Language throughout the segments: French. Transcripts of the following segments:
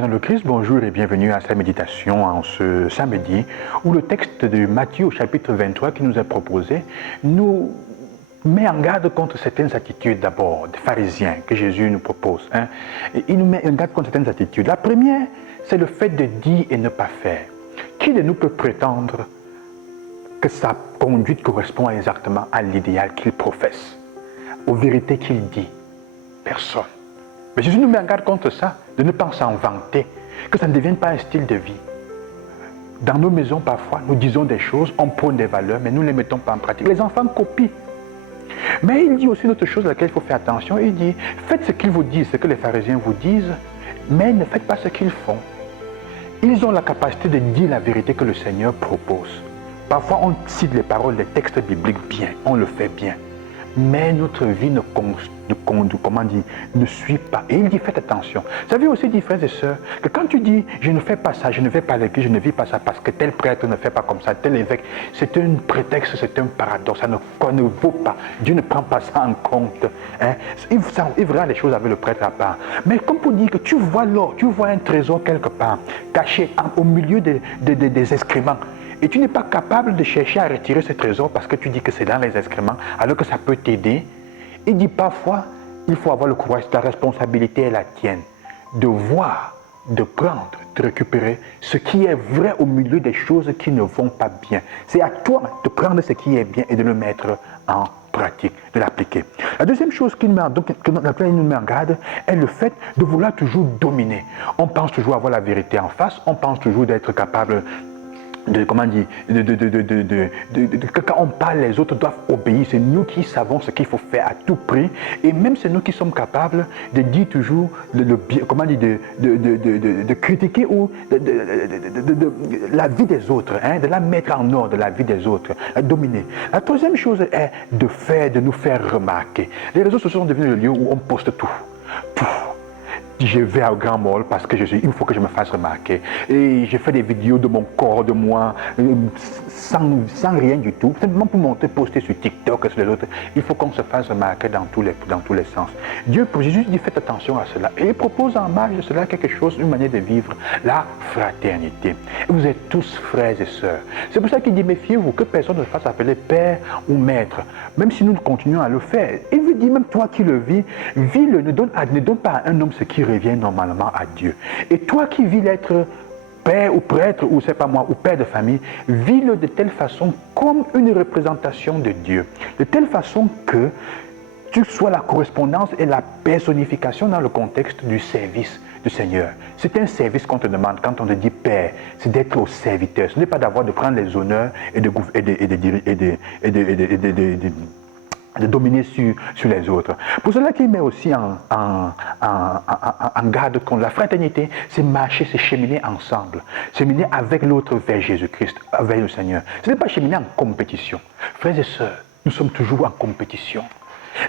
Frères dans le Christ, bonjour et bienvenue à cette méditation en ce samedi où le texte de Matthieu au chapitre 23 qui nous est proposé nous met en garde contre certaines attitudes d'abord des pharisiens que Jésus nous propose. Il nous met en garde contre certaines attitudes. La première, c'est le fait de dire et ne pas faire. Qui de nous peut prétendre que sa conduite correspond exactement à l'idéal qu'il professe, aux vérités qu'il dit? Personne. Mais Jésus nous met en garde contre ça, de ne pas s'en vanter, que ça ne devienne pas un style de vie. Dans nos maisons, parfois, nous disons des choses, on prône des valeurs, mais nous ne les mettons pas en pratique. Les enfants copient. Mais il dit aussi une autre chose à laquelle il faut faire attention. Il dit, faites ce qu'ils vous disent, ce que les pharisiens vous disent, mais ne faites pas ce qu'ils font. Ils ont la capacité de dire la vérité que le Seigneur propose. Parfois, on cite les paroles des textes bibliques bien, on le fait bien. Mais notre vie ne suit pas. Et il dit, faites attention. Vous savez aussi, dit frères et sœurs, que quand tu dis, je ne fais pas ça, je ne vais pas à l'église, je ne vis pas ça, parce que tel prêtre ne fait pas comme ça, tel évêque, c'est un prétexte, c'est un paradoxe, ça ne vaut pas. Dieu ne prend pas ça en compte. Il verra les choses avec le prêtre à part. Mais comme pour dire que tu vois l'or, tu vois un trésor quelque part, caché au milieu des excréments, et tu n'es pas capable de chercher à retirer ce trésor parce que tu dis que c'est dans les excréments, alors que ça peut t'aider. Il dit parfois, il faut avoir le courage, la responsabilité est la tienne, de voir, de prendre, de récupérer ce qui est vrai au milieu des choses qui ne vont pas bien. C'est à toi de prendre ce qui est bien et de le mettre en pratique, de l'appliquer. La deuxième chose qu'il nous met en garde est le fait de vouloir toujours dominer. On pense toujours avoir la vérité en face, on pense toujours d'être capable que quand on parle, les autres doivent obéir. C'est nous qui savons ce qu'il faut faire à tout prix. Et même c'est nous qui sommes capables de dire toujours de critiquer ou la vie des autres, de la mettre en ordre, la vie des autres, la dominer. La troisième chose est de nous faire remarquer. Les réseaux sociaux sont devenus le lieu où on poste tout. Je vais au grand mall parce que il faut que je me fasse remarquer. Et je fais des vidéos de mon corps, de moi, sans rien du tout. Simplement pour monter, poster sur TikTok et sur les autres. Il faut qu'on se fasse remarquer dans tous les sens. Jésus dit, faites attention à cela. Et il propose en marge de cela quelque chose, une manière de vivre, la fraternité. Et vous êtes tous frères et sœurs. C'est pour ça qu'il dit, méfiez-vous que personne ne se fasse appeler père ou maître. Même si nous continuons à le faire. Il veut dire, même toi qui le vis, vis-le, ne donne pas à un homme ce qui revient normalement à Dieu. Et toi qui vis l'être père ou prêtre, ou c'est pas moi, ou père de famille, vis-le de telle façon comme une représentation de Dieu. De telle façon que tu sois la correspondance et la personnification dans le contexte du service du Seigneur. C'est un service qu'on te demande quand on te dit Père, c'est d'être au serviteur. Ce n'est pas d'avoir de prendre les honneurs et de dominer sur les autres. Pour cela qu'il met aussi en garde contre la fraternité, c'est marcher, c'est cheminer ensemble. Cheminer avec l'autre vers Jésus-Christ, avec le Seigneur. Ce n'est pas cheminer en compétition. Frères et sœurs, nous sommes toujours en compétition.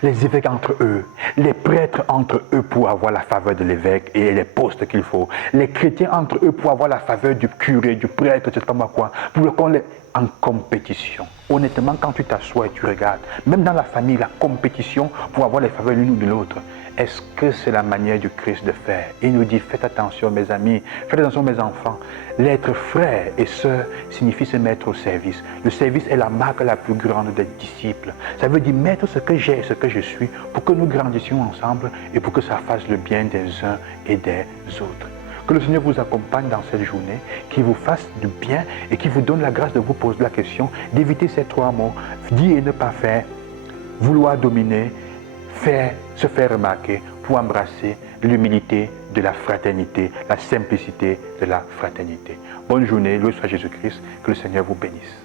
Les évêques entre eux, les prêtres entre eux pour avoir la faveur de l'évêque et les postes qu'il faut, les chrétiens entre eux pour avoir la faveur du curé, du prêtre, je ne sais pas moi quoi, pour qu'on les en compétition. Honnêtement, quand tu t'assois et tu regardes, même dans la famille, la compétition pour avoir les faveurs l'une ou de l'autre, est-ce que c'est la manière du Christ de faire? Il nous dit, faites attention mes amis, faites attention mes enfants. L'être frère et sœur signifie se mettre au service. Le service est la marque la plus grande des disciples. Ça veut dire mettre ce que j'ai et ce que je suis pour que nous grandissions ensemble et pour que ça fasse le bien des uns et des autres. Que le Seigneur vous accompagne dans cette journée, qu'il vous fasse du bien et qu'il vous donne la grâce de vous poser la question, d'éviter ces trois mots, dire et ne pas faire, vouloir dominer, se faire remarquer pour embrasser l'humilité de la fraternité, la simplicité de la fraternité. Bonne journée, loué soit Jésus-Christ, que le Seigneur vous bénisse.